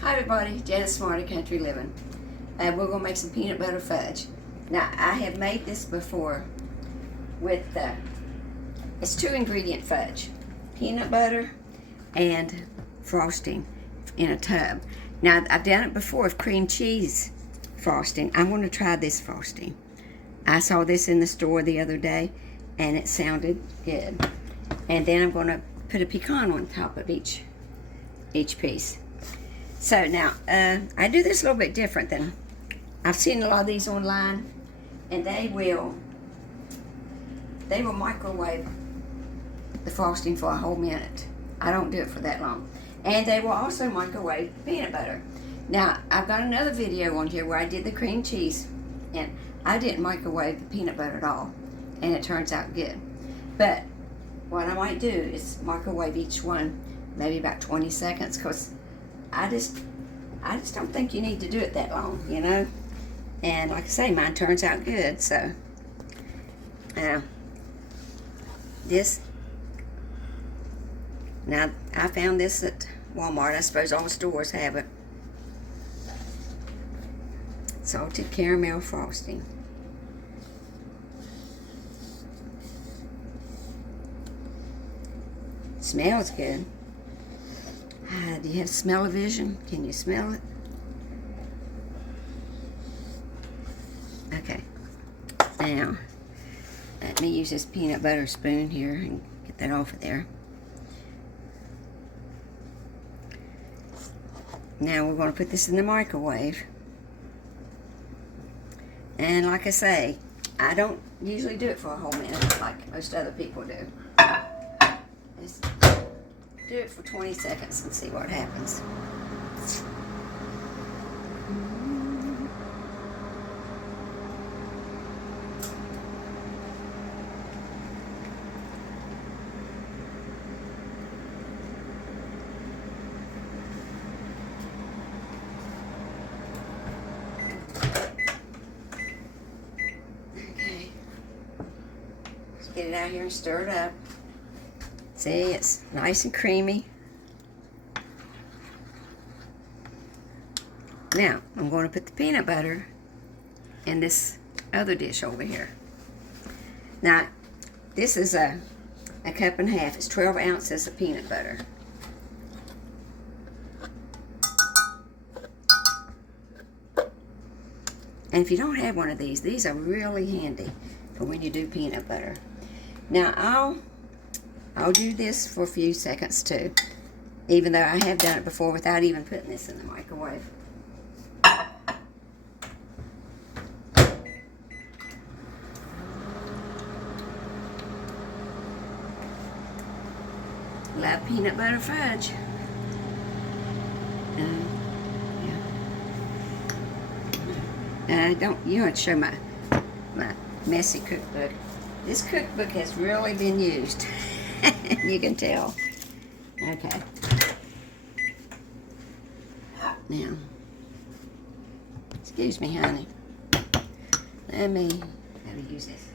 Hi everybody, Janet Smarty Country Living. We're going to make some peanut butter fudge. Now, I have made this before with, it's 2-ingredient fudge. Peanut butter and frosting in a tub. Now, I've done it before with cream cheese frosting. I'm going to try this frosting. I saw this in the store the other day and it sounded good. And then I'm going to put a pecan on top of each piece. So now, I do this a little bit different than, I've seen a lot of these online, and they will microwave the frosting for a whole minute. I don't do it for that long. And they will also microwave peanut butter. Now, I've got another video on here where I did the cream cheese, and I didn't microwave the peanut butter at all, and it turns out good. But what I might do is microwave each one maybe about 20 seconds, because I just don't think you need to do it that long, you know. And like I say, mine turns out good. So this, now I found this at Walmart. I suppose all stores have it. Salted caramel frosting. Smells good. Do you have smell-o-vision? Can you smell it? Okay. Now, let me use this peanut butter spoon here and get that off of there. Now we're going to put this in the microwave. And like I say, I don't usually do it for a whole minute like most other people do. Just do it for 20 seconds and see what happens. Okay. Let's get it out here and stir it up. See, it's nice and creamy. Now, I'm going to put the peanut butter in this other dish over here. Now, this is a cup and a half. It's 12 ounces of peanut butter. And if you don't have one of these are really handy for when you do peanut butter. Now, I'll do this for a few seconds too, even though I have done it before without even putting this in the microwave. Love peanut butter fudge. You want to show my messy cookbook. This cookbook has really been used. You can tell. Okay. Now, excuse me, honey. Let me use this.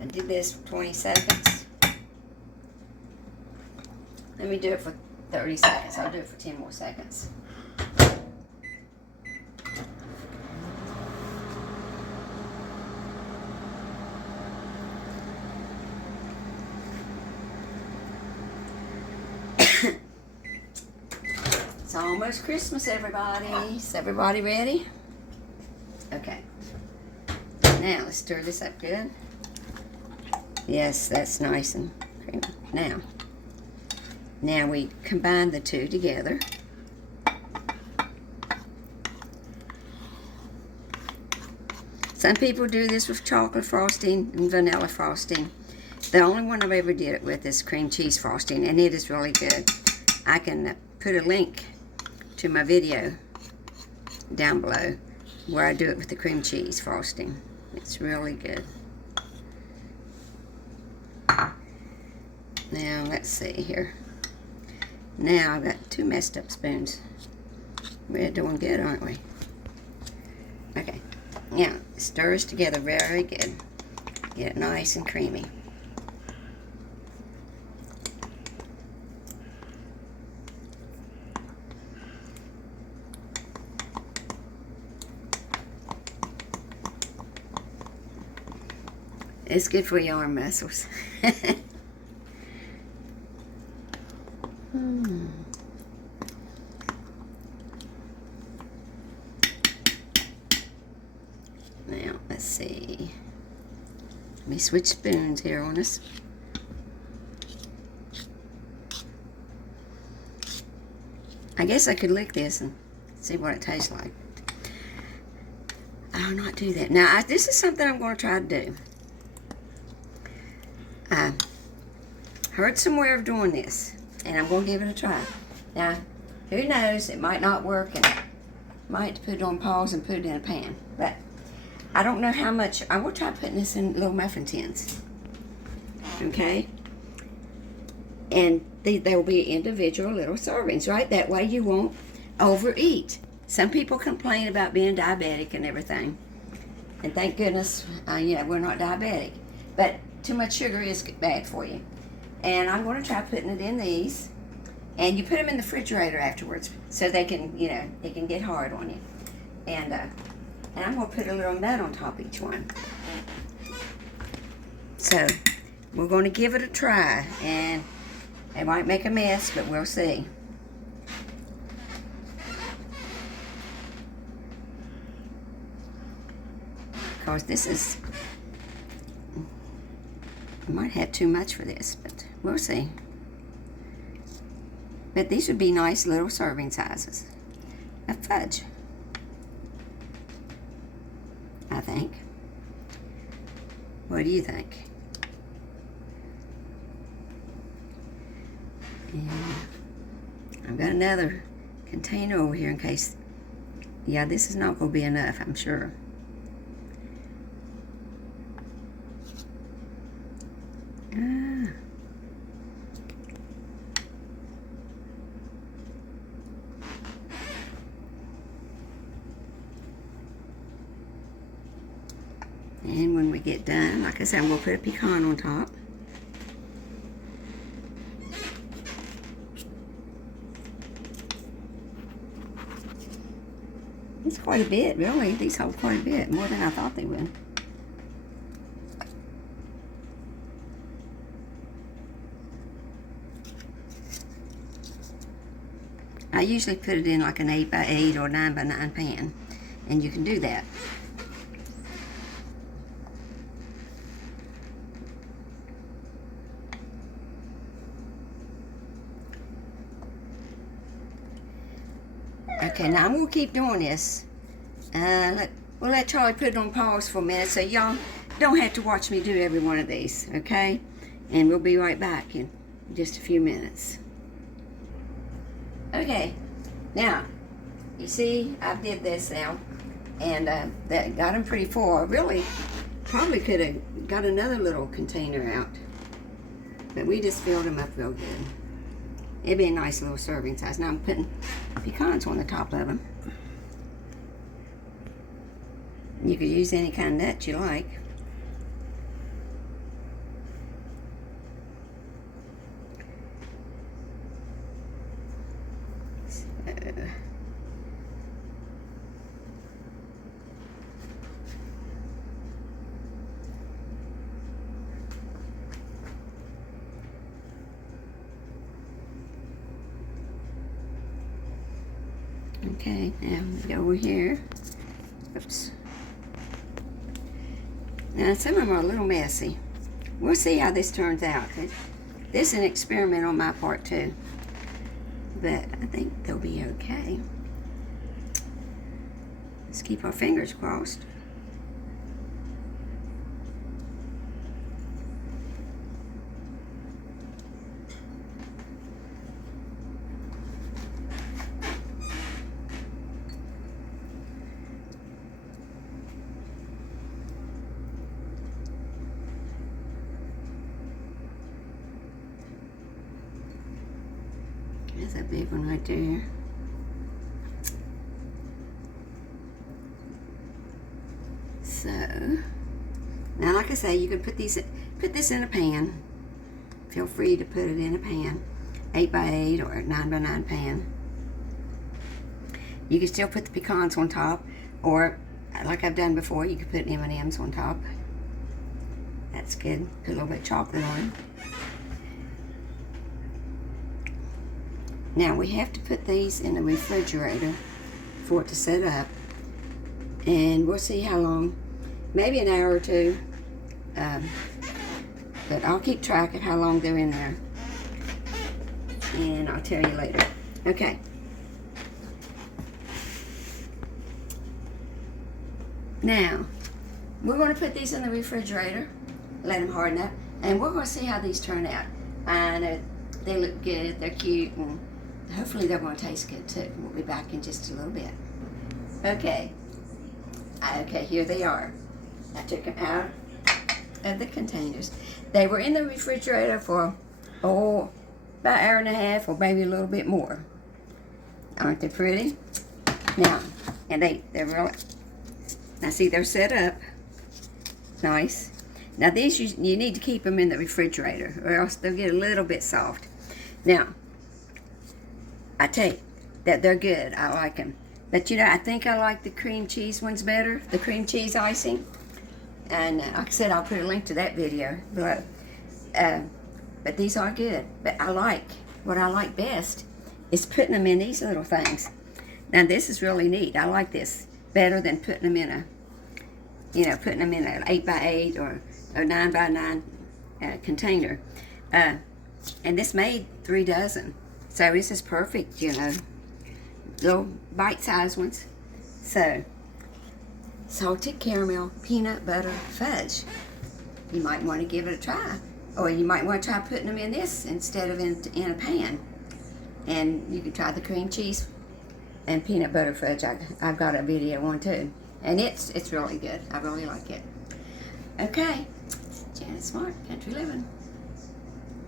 I did this for 20 seconds. Let me do it for 30 seconds. I'll do it for 10 more seconds. It's almost Christmas, everybody. Is everybody ready? Okay. Now, let's stir this up good. Yes, that's nice and creamy. Now we combine the two together. Some people do this with chocolate frosting and vanilla frosting. The only one I've ever did it with is cream cheese frosting, and it is really good. I can put a link to my video down below where I do it with the cream cheese frosting. It's really good. Now, let's see here. Now, I've got 2 messed up spoons. We're doing good, aren't we? Okay. Now, stir this together very good. Get it nice and creamy. It's good for your arm muscles. Now, let's see. Let me switch spoons here on us. I guess I could lick this and see what it tastes like. I'll not do that. Now, this is something I'm going to try to do. I heard somewhere of doing this, and I'm going to give it a try. Now, who knows, it might not work, and I might put it on pause and put it in a pan. But I don't know how much. I will try putting this in little muffin tins. Okay? And there will be individual little servings, right? That way you won't overeat. Some people complain about being diabetic and everything. And thank goodness, we're not diabetic. But too much sugar is bad for you. And I'm going to try putting it in these. And you put them in the refrigerator afterwards so they can, they can get hard on you. And I'm going to put a little nut on top of each one. So, we're going to give it a try. And it might make a mess, but we'll see. Because this is, I might have too much for this, but we'll see. But these would be nice little serving sizes of fudge, I think. What do you think? And I've got another container over here in case, this is not going to be enough, I'm sure. And when we get done, like I said, I'm going to put a pecan on top. It's quite a bit, really. These hold quite a bit, more than I thought they would. I usually put it in like an 8x8 or 9x9 pan, and you can do that. Okay, now I'm going to keep doing this. We'll let Charlie put it on pause for a minute so y'all don't have to watch me do every one of these, okay? And we'll be right back in just a few minutes. Okay, now, you see, I did this now, and that got them pretty full. I really probably could have got another little container out, but we just filled them up real good. It'd be a nice little serving size. Now I'm putting pecans on the top of them. You could use any kind of nut you like. Okay, now go over here. Oops. Now some of them are a little messy. We'll see how this turns out. This is an experiment on my part too. But I think they'll be okay. Let's keep our fingers crossed. There's a big one right there. So, now like I say, you can put this in a pan. Feel free to put it in a pan, 8x8 or 9x9 pan. You can still put the pecans on top, or like I've done before, you could put M&Ms on top. That's good. Put a little bit of chocolate on it. Now we have to put these in the refrigerator for it to set up, and we'll see how long, maybe an hour or two, but I'll keep track of how long they're in there, and I'll tell you later. Okay. Now, we're going to put these in the refrigerator, let them harden up, and we're going to see how these turn out. I know they look good, they're cute, and hopefully they're going to taste good too. We'll be back in just a little bit. Okay, here they are. I took them out of the containers. They were in the refrigerator for, about an hour and a half or maybe a little bit more. Aren't they pretty? Now, and they're really, now see, they're set up nice. Now these, you need to keep them in the refrigerator or else they'll get a little bit soft. Now, I tell you that they're good. I like them. But you know, I think I like the cream cheese ones better, the cream cheese icing. And like I said, I'll put a link to that video below. But these are good. But what I like best is putting them in these little things. Now this is really neat. I like this better than putting them in putting them in an 8x8 or 9x9 container. And this made 3 dozen. So this is perfect, little bite-sized ones. So, salted caramel peanut butter fudge. You might want to give it a try. Or you might want to try putting them in this instead of in a pan. And you can try the cream cheese and peanut butter fudge. I've got a video on too. And it's really good. I really like it. Okay. Janet Smart, Country Living.